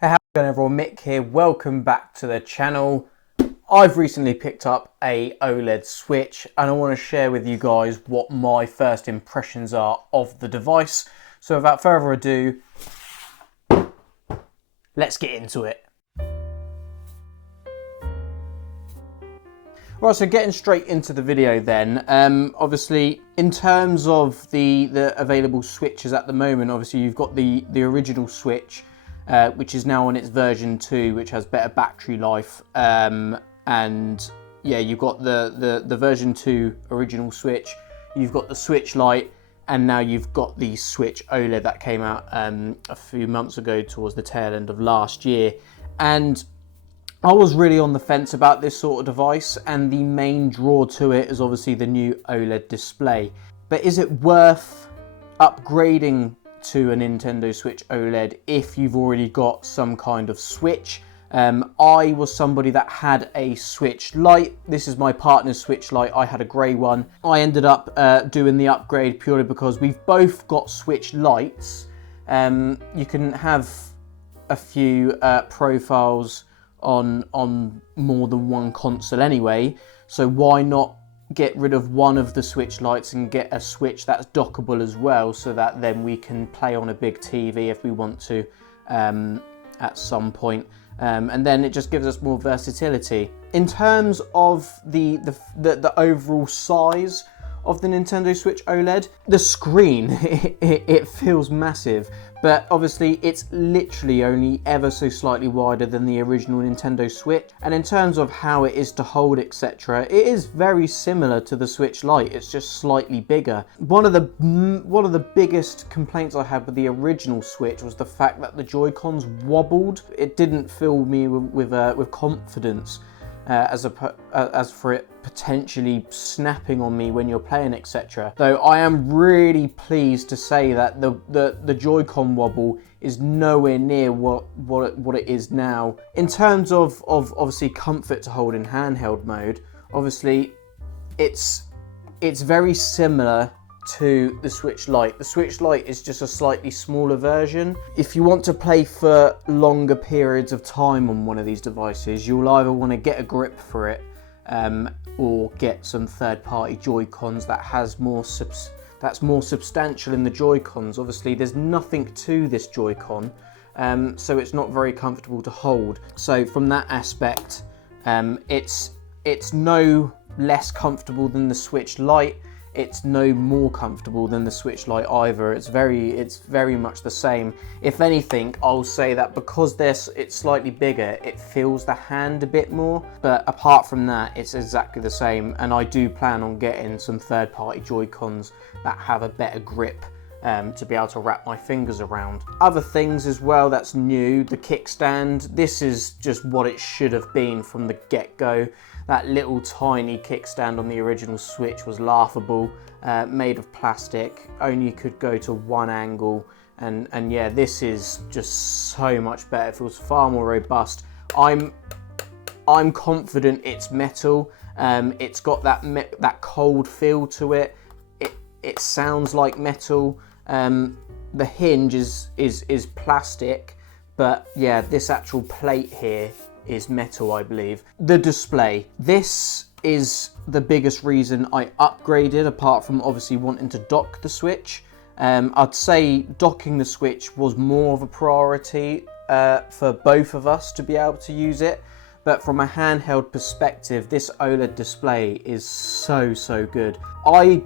Hey, how's it going everyone? Mick here. Welcome back to the channel. I've recently picked up a OLED Switch and I want to share with you guys what my first impressions are of the device. So without further ado, let's get into it. Right, so getting straight into the video then, obviously in terms of the available switches at the moment, obviously you've got the original Switch, which is now on its version 2, which has better battery life, and yeah, you've got the version 2 original Switch, you've got the Switch Lite, and now you've got the Switch OLED that came out a few months ago towards the tail end of last year. And I was really on the fence about this sort of device, and the main draw to it is obviously the new OLED display. But is it worth upgrading to a Nintendo Switch OLED if you've already got some kind of Switch? I was somebody that had a Switch Lite. This is my partner's Switch Lite. I had a grey one. I ended up doing the upgrade purely because we've both got Switch Lites. You can have a few profiles on more than one console anyway, so why not get rid of one of the Switch Lites and get a Switch that's dockable as well, so that then we can play on a big TV if we want to at some point, and then it just gives us more versatility. In terms of the overall size of the Nintendo Switch OLED, the screen, it feels massive, but obviously it's literally only ever so slightly wider than the original Nintendo Switch. And in terms of how it is to hold, etc., it is very similar to the Switch Lite. It's just slightly bigger. One of the biggest complaints I had with the original Switch was the fact that the Joy-Cons wobbled. It didn't fill me with confidence. As for it potentially snapping on me when you're playing, etc. Though I am really pleased to say that the Joy-Con wobble is nowhere near what it is now. In terms of obviously comfort to hold in handheld mode, obviously it's very similar to the Switch Lite. The Switch Lite is just a slightly smaller version. If you want to play for longer periods of time on one of these devices, you'll either want to get a grip for it, or get some third-party Joy-Cons that's more substantial in the Joy-Cons. Obviously, there's nothing to this Joy-Con, so it's not very comfortable to hold. So from that aspect, it's no less comfortable than the Switch Lite. It's no more comfortable than the Switch Lite either. It's very much the same. If anything, I'll say that because it's slightly bigger, it feels the hand a bit more. But apart from that, it's exactly the same. And I do plan on getting some third-party Joy-Cons that have a better grip to be able to wrap my fingers around. Other things as well that's new, the kickstand. This is just what it should have been from the get-go. That little tiny kickstand on the original Switch was laughable, made of plastic, only could go to one angle, and yeah, this is just so much better. It feels far more robust. I'm confident it's metal. It's got that cold feel to it. It sounds like metal. The hinge is plastic, but yeah, this actual plate here is metal, I believe. The display. This is the biggest reason I upgraded, apart from obviously wanting to dock the Switch. I'd say docking the Switch was more of a priority for both of us to be able to use it. But from a handheld perspective, this OLED display is so good. I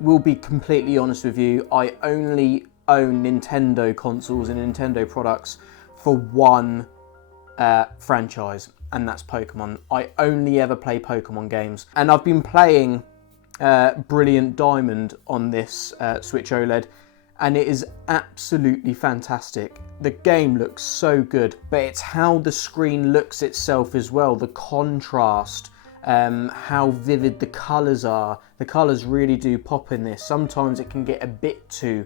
will be completely honest with you, I only own Nintendo consoles and Nintendo products for one franchise, and that's Pokemon. I only ever play Pokemon games, and I've been playing Brilliant Diamond on this Switch OLED, and it is absolutely fantastic. The game looks so good, but it's how the screen looks itself as well, the contrast, how vivid the colours are. The colours really do pop in this. Sometimes it can get a bit too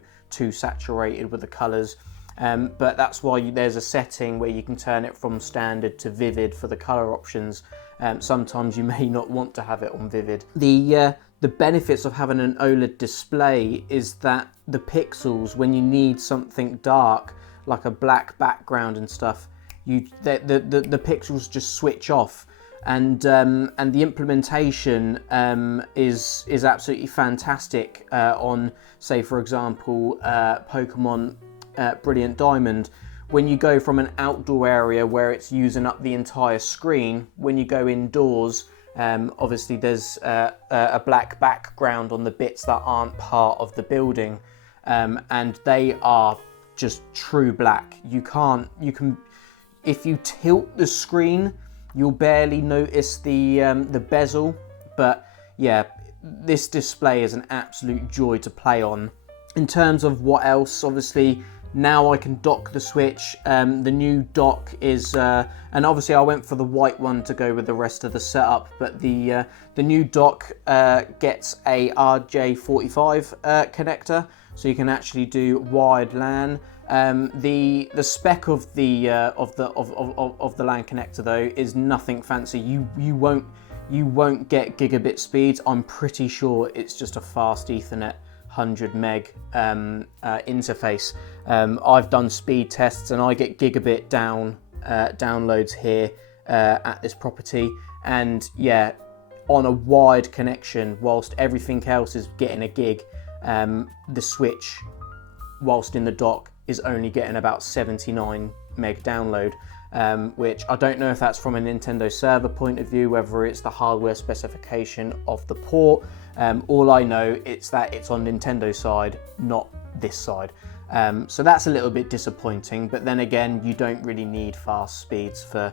saturated with the colours. But that's why there's a setting where you can turn it from standard to vivid for the color options. Sometimes you may not want to have it on vivid. The benefits of having an OLED display is that the pixels, when you need something dark, like a black background and stuff, the pixels just switch off. And the implementation is absolutely fantastic on, say for example, Pokemon Brilliant Diamond. When you go from an outdoor area where it's using up the entire screen, when you go indoors, obviously there's a black background on the bits that aren't part of the building, and they are just true black. You can, if you tilt the screen, you'll barely notice the bezel, but yeah, this display is an absolute joy to play on. In terms of what else, obviously now I can dock the Switch. The new dock is, and obviously I went for the white one to go with the rest of the setup, but the new dock gets a RJ45 connector, so you can actually do wired LAN. The spec of the LAN connector though is nothing fancy. You won't get gigabit speeds. I'm pretty sure it's just a fast Ethernet 100 meg interface. I've done speed tests and I get gigabit downloads here at this property, and yeah, on a wired connection, whilst everything else is getting a gig, the Switch, whilst in the dock, is only getting about 79 meg download, which I don't know if that's from a Nintendo server point of view, whether it's the hardware specification of the port. All I know is that it's on Nintendo side, not this side. So that's a little bit disappointing, but then again, you don't really need fast speeds for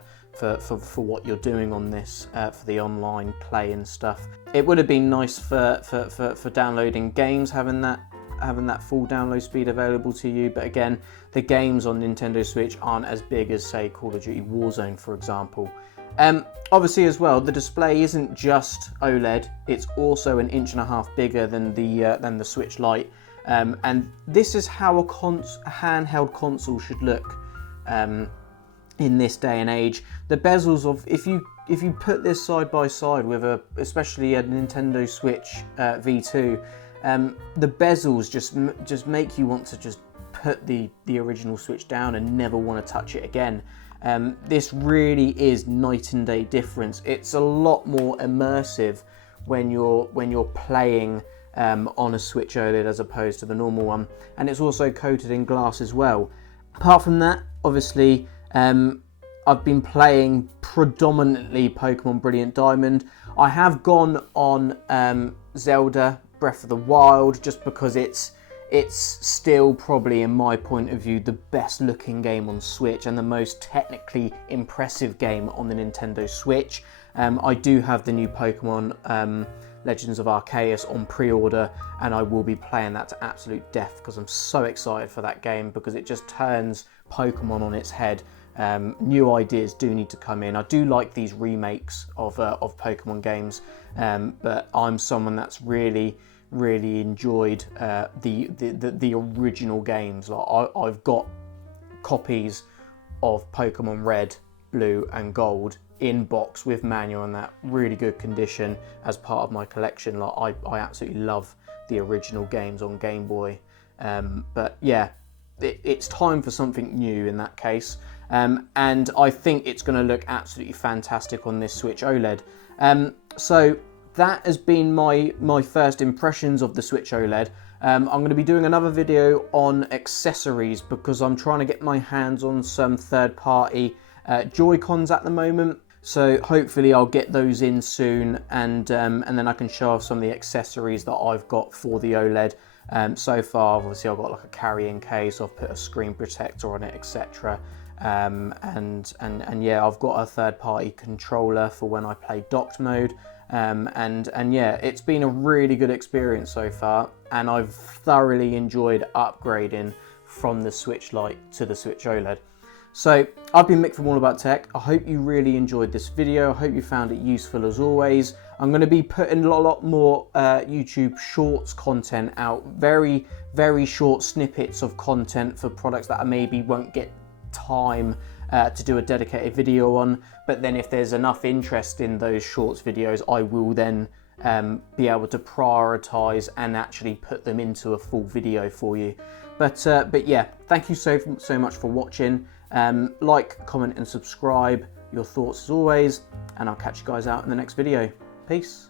what you're doing on this, for the online play and stuff. It would have been nice for downloading games, having that full download speed available to you, but again, the games on Nintendo Switch aren't as big as, say, Call of Duty Warzone, for example. Obviously as well, the display isn't just OLED, it's also an 1.5 inches bigger than the Switch Lite, and this is how a handheld console should look in this day and age. The bezels of, if you put this side by side with especially a Nintendo Switch V2, the bezels just make you want to just put the original Switch down and never want to touch it again. This really is night and day difference. It's a lot more immersive when you're playing on a Switch OLED as opposed to the normal one, and it's also coated in glass as well. Apart from that, obviously, I've been playing predominantly Pokemon Brilliant Diamond. I have gone on Zelda Breath of the Wild just because it's still probably, in my point of view, the best looking game on Switch and the most technically impressive game on the Nintendo Switch. I do have the new Pokemon Legends of Arceus on pre-order, and I will be playing that to absolute death because I'm so excited for that game, because it just turns Pokemon on its head. New ideas do need to come in. I do like these remakes of Pokemon games, but I'm someone that's really enjoyed the original games. Like I've got copies of Pokemon Red, Blue and Gold in box with manual and that, really good condition, as part of my collection. Like I absolutely love the original games on Game Boy, but yeah, it's time for something new in that case, and I think it's going to look absolutely fantastic on this Switch OLED. So that has been my first impressions of the Switch OLED. I'm going to be doing another video on accessories because I'm trying to get my hands on some third-party Joy-Cons at the moment. So hopefully I'll get those in soon, and then I can show off some of the accessories that I've got for the OLED. So far, obviously, I've got like a carrying case. I've put a screen protector on it, etc. And yeah, I've got a third-party controller for when I play docked mode. And yeah, it's been a really good experience so far, and I've thoroughly enjoyed upgrading from the Switch Lite to the Switch OLED. So I've been Mick from All About Tech. I hope you really enjoyed this video. I hope you found it useful as always. I'm going to be putting a lot more YouTube Shorts content out, very short snippets of content for products that I maybe won't get time to do a dedicated video on, but then if there's enough interest in those Shorts videos, I will then be able to prioritize and actually put them into a full video for you. But yeah, thank you so much for watching. Like, comment and subscribe. Your thoughts as always, and I'll catch you guys out in the next video. Peace.